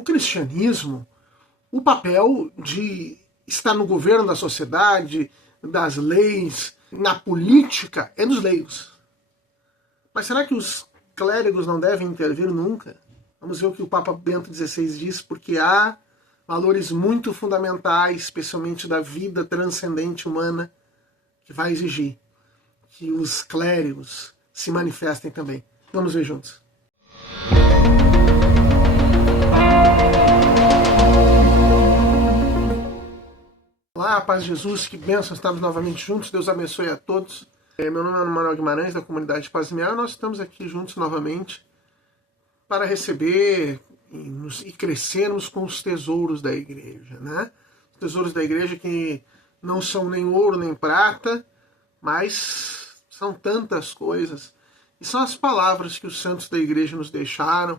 O cristianismo, o papel de estar no governo da sociedade, das leis, na política, é dos leigos. Mas será que os clérigos não devem intervir nunca? Vamos ver o que o Papa Bento XVI diz, porque há valores muito fundamentais, especialmente da vida transcendente humana, que vai exigir que os clérigos se manifestem também. Vamos ver juntos. Olá, paz de Jesus, que bênção estarmos novamente juntos, Deus abençoe a todos. Meu nome é Manuel Guimarães, da comunidade Paz e Meia. Nós estamos aqui juntos novamente para receber e crescermos com os tesouros da igreja, né? Os tesouros da igreja que não são nem ouro nem prata, mas são tantas coisas. E são as palavras que os santos da igreja nos deixaram,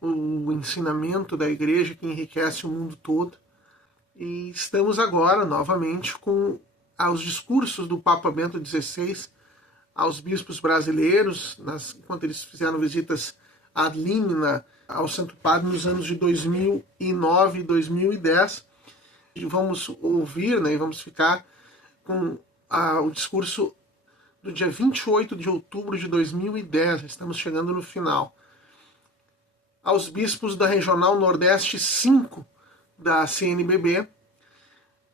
o ensinamento da igreja que enriquece o mundo todo. E estamos agora, novamente, com os discursos do Papa Bento XVI aos bispos brasileiros, enquanto eles fizeram visitas ad limina ao Santo Padre nos anos de 2009 e 2010. E vamos ouvir, né, e vamos ficar com o discurso do dia 28 de outubro de 2010. Estamos chegando no final. Aos bispos da Regional Nordeste 5 da CNBB.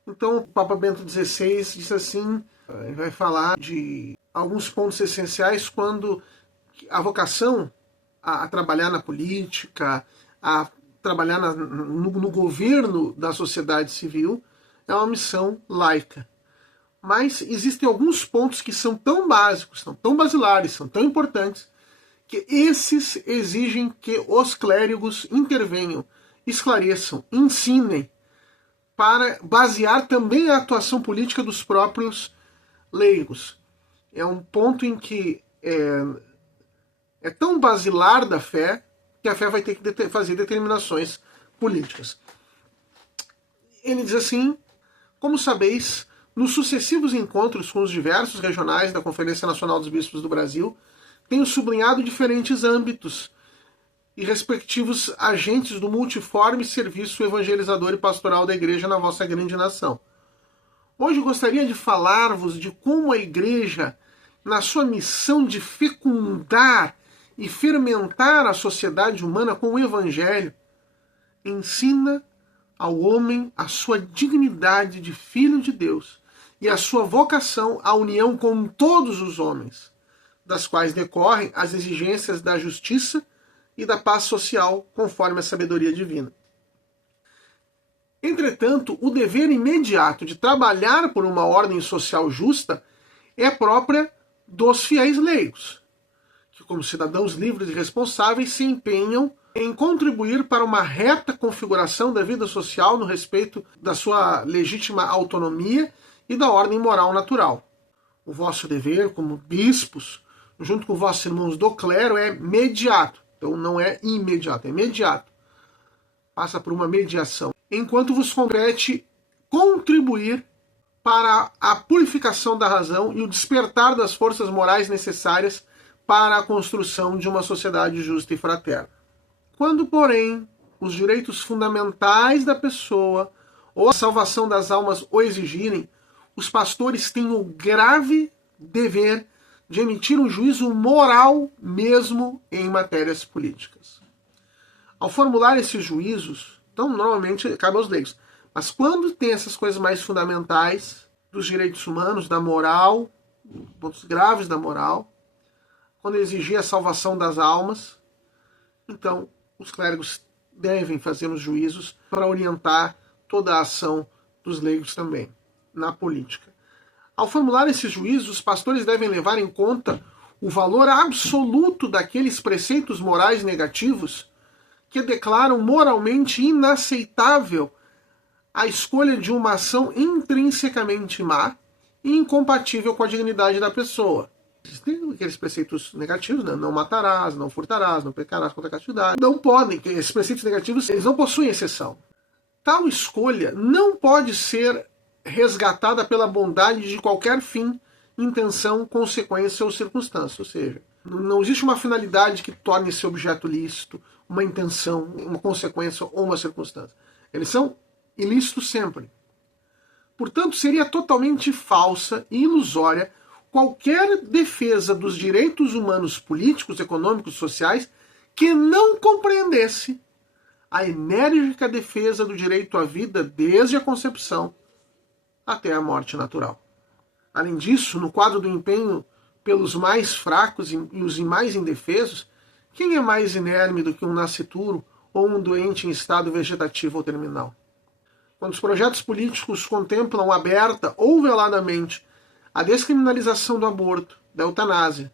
Então, o Papa Bento XVI diz assim, ele vai falar de alguns pontos essenciais quando a vocação a trabalhar na política, a trabalhar no governo da sociedade civil é uma missão laica. Mas existem alguns pontos que são tão básicos, são tão basilares, são tão importantes, que esses exigem que os clérigos intervenham, esclareçam, ensinem, para basear também a atuação política dos próprios leigos. É um ponto em que é tão basilar da fé que a fé vai ter que fazer determinações políticas. Ele diz assim: como sabeis, nos sucessivos encontros com os diversos regionais da Conferência Nacional dos Bispos do Brasil, tenho sublinhado diferentes âmbitos e respectivos agentes do multiforme serviço evangelizador e pastoral da Igreja na vossa grande nação. Hoje gostaria de falar-vos de como a Igreja, na sua missão de fecundar e fermentar a sociedade humana com o Evangelho, ensina ao homem a sua dignidade de filho de Deus e a sua vocação à união com todos os homens, das quais decorrem as exigências da justiça e da paz social, conforme a sabedoria divina. Entretanto, o dever imediato de trabalhar por uma ordem social justa é própria dos fiéis leigos, que, como cidadãos livres e responsáveis, se empenham em contribuir para uma reta configuração da vida social no respeito da sua legítima autonomia e da ordem moral natural. O vosso dever, como bispos, junto com vossos irmãos do clero, é mediato. Então não é imediato, é imediato. Passa por uma mediação. Enquanto vos compete contribuir para a purificação da razão e o despertar das forças morais necessárias para a construção de uma sociedade justa e fraterna. Quando, porém, os direitos fundamentais da pessoa ou a salvação das almas o exigirem, os pastores têm o grave dever de emitir um juízo moral mesmo em matérias políticas. Ao formular esses juízos, então normalmente cabe aos leigos, mas quando tem essas coisas mais fundamentais dos direitos humanos, da moral, pontos graves da moral, quando exigir a salvação das almas, então os clérigos devem fazer os juízos para orientar toda a ação dos leigos também na política. Ao formular esses juízos, os pastores devem levar em conta o valor absoluto daqueles preceitos morais negativos que declaram moralmente inaceitável a escolha de uma ação intrinsecamente má e incompatível com a dignidade da pessoa. Existem aqueles preceitos negativos, né? Não matarás, não furtarás, não pecarás contra a castidade. Não podem, esses preceitos negativos, eles não possuem exceção. Tal escolha não pode ser resgatada pela bondade de qualquer fim, intenção, consequência ou circunstância. Ou seja, não existe uma finalidade que torne esse objeto lícito, uma intenção, uma consequência ou uma circunstância. Eles são ilícitos sempre. Portanto, seria totalmente falsa e ilusória qualquer defesa dos direitos humanos políticos, econômicos, sociais que não compreendesse a enérgica defesa do direito à vida desde a concepção até a morte natural. Além disso, no quadro do empenho pelos mais fracos e os mais indefesos, quem é mais inerme do que um nascituro ou um doente em estado vegetativo ou terminal? Quando os projetos políticos contemplam aberta ou veladamente a descriminalização do aborto, da eutanásia,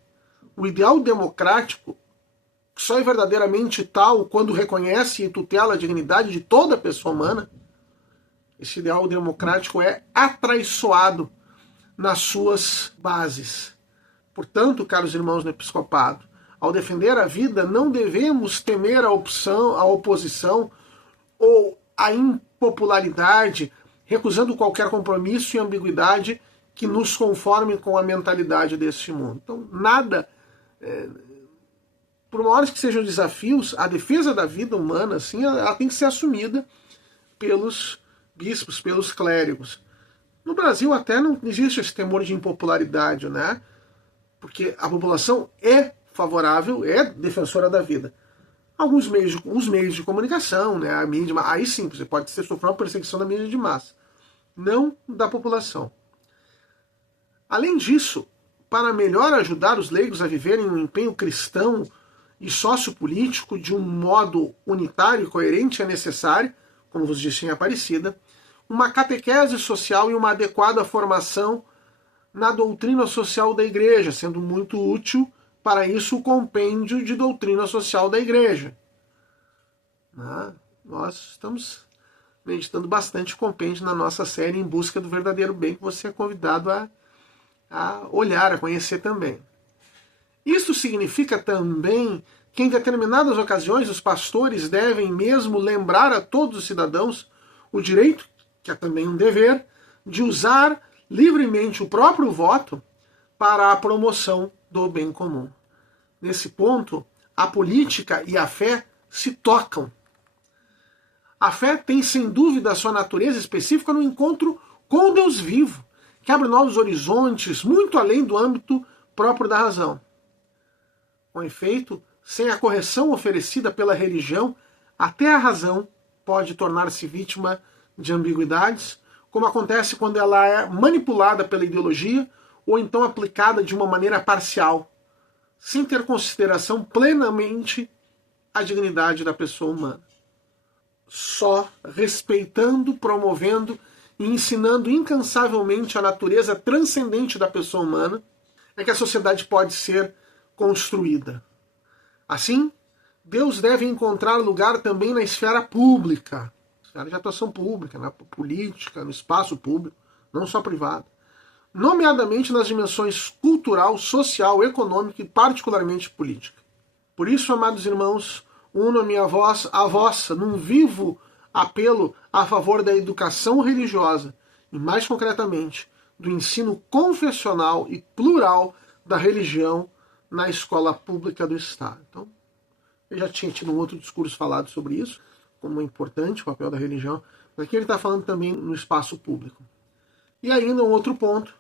o ideal democrático só é verdadeiramente tal quando reconhece e tutela a dignidade de toda pessoa humana, esse ideal democrático é atraiçoado nas suas bases. Portanto, caros irmãos no episcopado, ao defender a vida, não devemos temer a oposição ou a impopularidade, recusando qualquer compromisso e ambiguidade que nos conforme com a mentalidade deste mundo. Então, nada, por maiores que sejam desafios, a defesa da vida humana, assim, ela tem que ser assumida pelos bispos, pelos clérigos. No Brasil até não existe esse temor de impopularidade, né? Porque a população é favorável, é defensora da vida. Os meios de comunicação, né? A mídia, aí sim, você pode sofrer uma perseguição da mídia de massa, não da população. Além disso, para melhor ajudar os leigos a viverem um empenho cristão e sociopolítico de um modo unitário e coerente, é necessário, como vos disse em Aparecida, uma catequese social e uma adequada formação na doutrina social da Igreja, sendo muito útil para isso o compêndio de doutrina social da Igreja. Nós estamos meditando bastante o compêndio na nossa série Em Busca do Verdadeiro Bem, que você é convidado a olhar, a conhecer também. Isso significa também que em determinadas ocasiões os pastores devem mesmo lembrar a todos os cidadãos o direito, que é também um dever, de usar livremente o próprio voto para a promoção do bem comum. Nesse ponto, a política e a fé se tocam. A fé tem sem dúvida a sua natureza específica no encontro com o Deus vivo, que abre novos horizontes muito além do âmbito próprio da razão. Com efeito, sem a correção oferecida pela religião, até a razão pode tornar-se vítima de ambiguidades, como acontece quando ela é manipulada pela ideologia ou então aplicada de uma maneira parcial, sem ter consideração plenamente a dignidade da pessoa humana. Só respeitando, promovendo e ensinando incansavelmente a natureza transcendente da pessoa humana é que a sociedade pode ser construída. Assim, Deus deve encontrar lugar também na esfera pública, esfera de atuação pública, na política, no espaço público, não só privado, nomeadamente nas dimensões cultural, social, econômica e particularmente política. Por isso, amados irmãos, uno a minha voz à vossa, num vivo apelo a favor da educação religiosa e, mais concretamente, do ensino confessional e plural da religião na escola pública do Estado. Então, eu já tinha tido um outro discurso falado sobre isso, como é importante o papel da religião, mas aqui ele está falando também no espaço público. E ainda um outro ponto,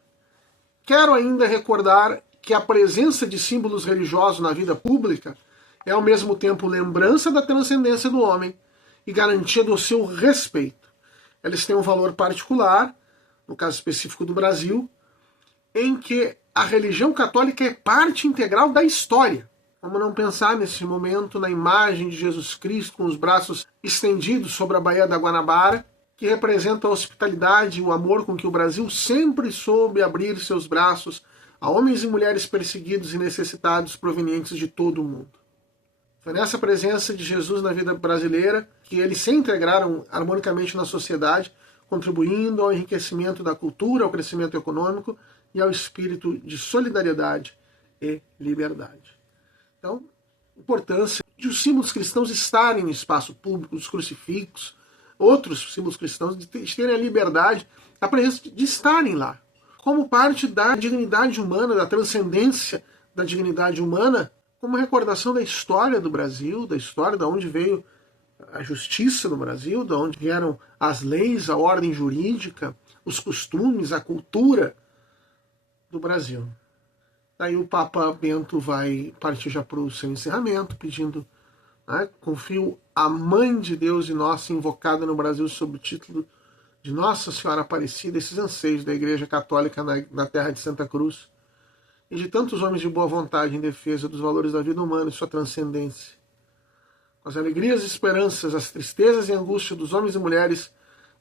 quero ainda recordar que a presença de símbolos religiosos na vida pública é ao mesmo tempo lembrança da transcendência do homem e garantia do seu respeito. Eles têm um valor particular, no caso específico do Brasil, em que a religião católica é parte integral da história. Como não pensar nesse momento na imagem de Jesus Cristo com os braços estendidos sobre a Baía da Guanabara, que representa a hospitalidade e o amor com que o Brasil sempre soube abrir seus braços a homens e mulheres perseguidos e necessitados provenientes de todo o mundo. Foi nessa presença de Jesus na vida brasileira que eles se integraram harmonicamente na sociedade, contribuindo ao enriquecimento da cultura, ao crescimento econômico e ao espírito de solidariedade e liberdade. Então, a importância de os símbolos cristãos estarem no espaço público, os crucifixos, outros símbolos cristãos, de terem a liberdade, a presença de estarem lá, como parte da dignidade humana, da transcendência da dignidade humana, como recordação da história do Brasil, da história de onde veio a justiça no Brasil, de onde vieram as leis, a ordem jurídica, os costumes, a cultura do Brasil. Daí o Papa Bento vai partir já para o seu encerramento, pedindo, né, confio a Mãe de Deus e Nossa invocada no Brasil sob o título de Nossa Senhora Aparecida, esses anseios da Igreja Católica na terra de Santa Cruz, e de tantos homens de boa vontade em defesa dos valores da vida humana e sua transcendência. Com as alegrias e esperanças, as tristezas e angústias dos homens e mulheres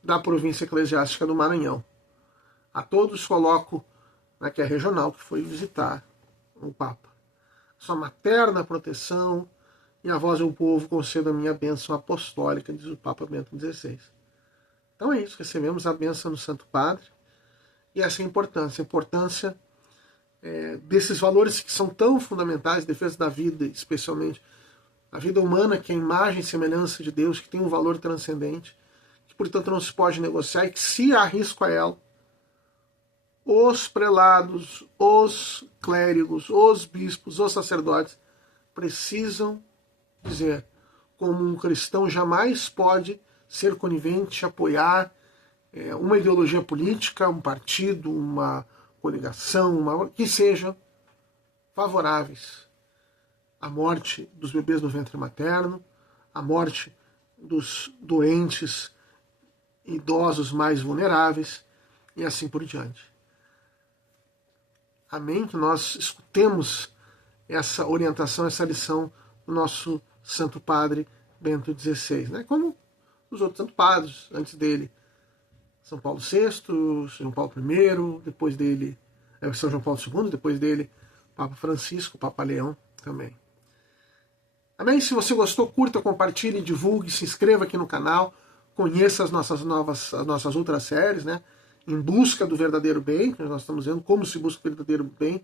da província eclesiástica do Maranhão. A todos coloco, que é regional, que foi visitar o Papa. Sua materna proteção e a voz do povo conceda a minha bênção apostólica, diz o Papa Bento XVI. Então é isso, recebemos a bênção do Santo Padre, e essa é a importância desses valores que são tão fundamentais, defesa da vida, especialmente a vida humana, que é a imagem e semelhança de Deus, que tem um valor transcendente, que portanto não se pode negociar, e que se há risco a ela, os prelados, os clérigos, os bispos, os sacerdotes precisam dizer, como um cristão jamais pode ser conivente, apoiar uma ideologia política, um partido, uma coligação, que sejam favoráveis à morte dos bebês no ventre materno, à morte dos doentes, idosos mais vulneráveis e assim por diante. Amém? Que nós escutemos essa orientação, essa lição do nosso Santo Padre Bento XVI, né? Como os outros santos padres antes dele. São Paulo VI, São Paulo I, depois dele São João Paulo II, depois dele Papa Francisco, Papa Leão também. Amém? Se você gostou, curta, compartilhe, divulgue, se inscreva aqui no canal, conheça as nossas outras séries, né? Em busca do verdadeiro bem, que nós estamos vendo como se busca o verdadeiro bem,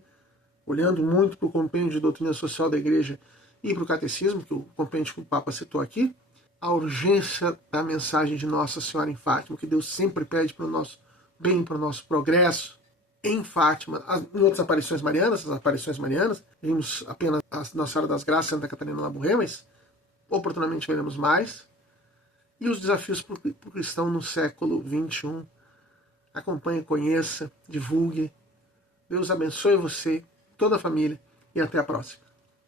olhando muito para o compêndio de doutrina social da Igreja e para o catecismo, que o compêndio que o Papa citou aqui, a urgência da mensagem de Nossa Senhora em Fátima, que Deus sempre pede para o nosso bem, para o nosso progresso em Fátima. Em outras aparições marianas, as aparições marianas, vimos apenas a Nossa Senhora das Graças, Santa Catarina Labouré, mas oportunamente veremos mais. E os desafios para o cristão no século XXI. Acompanhe, conheça, divulgue. Deus abençoe você, toda a família, e até a próxima.